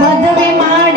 ಮದುವೆ ಮಾಡಿ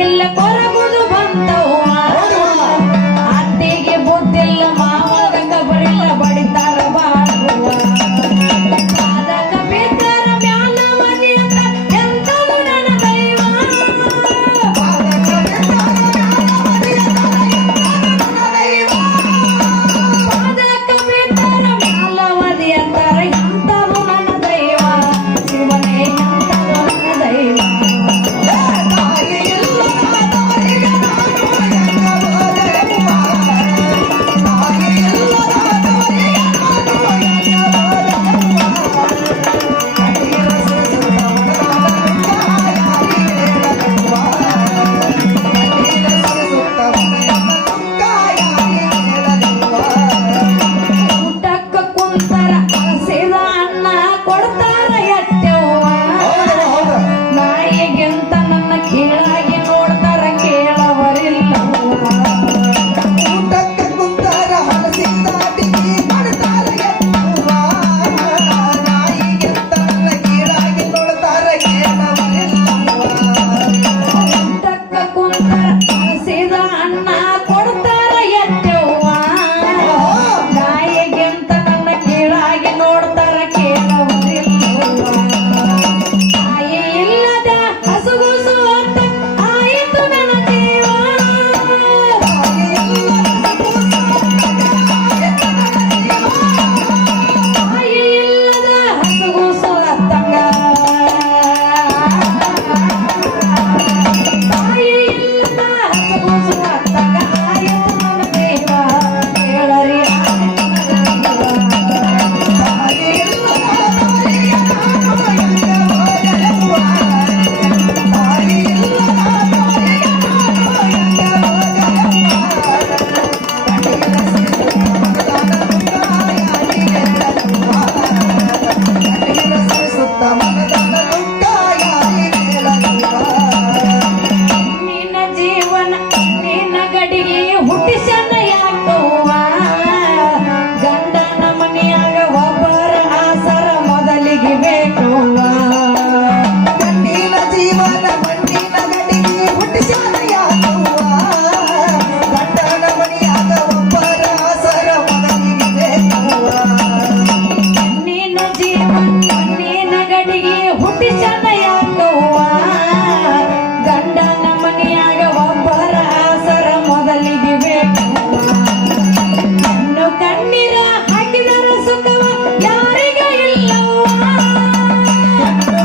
ಬುದ್ಧಿಲ್ಲ ಕೊರಗುದು ಬಂತವ್ವ ಅತ್ತಿಗೆ ಬುದ್ಧಿಲ್ಲ ಮಾವಾಗ ಕಬರಿಲ್ಲ ಬಡಿತಾರ ಬಾಳುವ ಅದಕ್ಕ ಬಿದ್ದರ ಮ್ಯಾಲ ಮದಿಯಂತ ಎಂತದು ನನ್ನ ದೈವ ಅದಕ್ಕ ಬಿದ್ದರ ಮ್ಯಾಲ ಮದಿಯಂತರ ಎಂತದು ನನ್ನ ದೈವ ಶಿವನೇ ಎಂತದು ನನ್ನ ದೈವ ಊಟಕ್ಕ ಕುಂತರ ಹಸಿದ ಅನ್ನ ಕೊಡ್ತಾರ ಎಟ್ಟವ್ವ ನಾಯಿಗಿಂತ ನನ್ನ ಕೀಳಾಗಿ ನೋಡ್ತಾರ ಕೇಳವರಿಲ್ಲವ್ವ ಊಟಕ್ಕೆ ಕುಂತಾರ ಹಲಸಿದ ಅಡಿಗೆ ಮಾಡ್ತಾರ ಎತ್ತವ್ವ ನಾಯಿಗಿಂತ ನನ್ನ ಕೀಳಾಗಿ ನೋಡ್ತಾರ ಕೇಳವರಿಲ್ಲವ್ವ ಊಟಕ್ಕ ಕುಂತರ ಹಸಿದ ಅನ್ನ ಕೊಡ್ತಾರ ಎಟ್ಟವ್ವ ನಾಯಿಗಿಂತ ನನ್ನ ಕೀಳಾಗಿ ನೋಡ್ತಾರ ಕೇಳವರಿಲ್ಲವ್ವ ತಾಯಿ ಇಲ್ಲದ ಹಸುಗುಸು ಅಂತ ಆಯಿತು ನನ್ನ ದೇವ ತಾಯಿ ಇಲ್ಲದ ಹಸುಗುಸು ಅತ್ತಂಗ ತಾಯಿ ಇಲ್ಲದ ಹಸುಗುಸು ಅತ್ತಂಗ ಆಯಿತು ನನ್ನ ದೇವ ಕೇಳರಿ ಸುತ್ತ ಮನದನ್ನ ದುಃಖ ಯಾರಿಗೆ ಹೇಳಲವ್ವ ನಿನ್ನ ಜೀವನ ನಿನ್ನ ಗಡಿಗೆ ಹುಟ್ಟಿಸನ ಯಾಕವ್ವ ಗಂಡನ ಮನೆಯಾಗ ಒಬ್ಬರ ಆಸರ ಮೊದಲಿಗೆ ಬೇಕವ್ವ ಗಂಡಿನ ಜೀವನ ಮಣ್ಣಿನ ಗಡಿಗೆ ಹುಟ್ಟಿಸ್ಯಾನ ಯಾಕವ್ವ ಗಂಡನ ಮನೆಯಾಗ ಒಬ್ಬರ ಆಸರ ಮೊದಲಿಗೆ ಬೇಕವ್ವ ನಿನ್ನ ಜೀವನ ನಿನ್ನ ಗಡಿಗೆ ಹುಟ್ಟಿಸನ ಯಾಕವ್ವ ಗಂಡನ ಮನೆಯಾಗ ಒಬ್ಬರ ಆಸರ ಮೊದಲಿಗೆ ಬೇಕವ್ವ ಹೆಣ್ಣು ಕಣ್ಣೀರ ಹಾಕಿದರ ಸುಖವ ಯಾರಿಗ ಇಲ್ಲವ್ವ ಹೆಣ್ಣು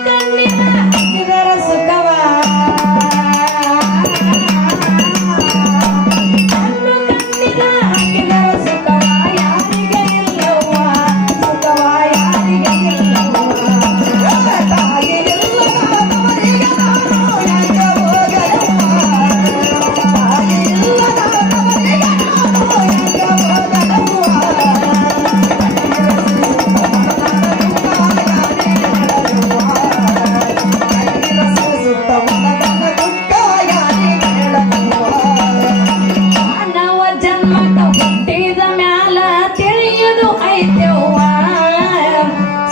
ಕಣ್ಣೀರ ಹಾಕಿದರ ಸುಖವ ಹೆಣ್ಣು ಕಣ್ಣೀರ ಹಾಕಿದರ ಸುಖವ ಯಾರಿಗ ಇಲ್ಲವ್ವ ಸುಖವ ಯಾರಿಗ ಇಲ್ಲವ್ವ ತಾಯಿ ಇಲ್ಲದವರಿಗೆ ನಾನು ಯಾಕೆ ಹೋಗಲವ್ವ ತಾಯಿ ಇಲ್ಲದವರಿಗೆ ನಾನು ಯಾಕೆ ಹೋಗಲವ್ವ ಸುತ್ತ ಮನದನ್ನ ದುಃಖ ಯಾರಿಗೆ ಹೇಳಲವ್ವ ಮಾನವ ಜನ್ಮಕ ಹುಟ್ಟಿದ ಮ್ಯಾಲ ತಿಳಿಯುವುದು ಐತೆವ್ವ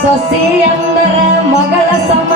ಸೊಸಿ ಅಂದರ ಮಗಳ ಸಮ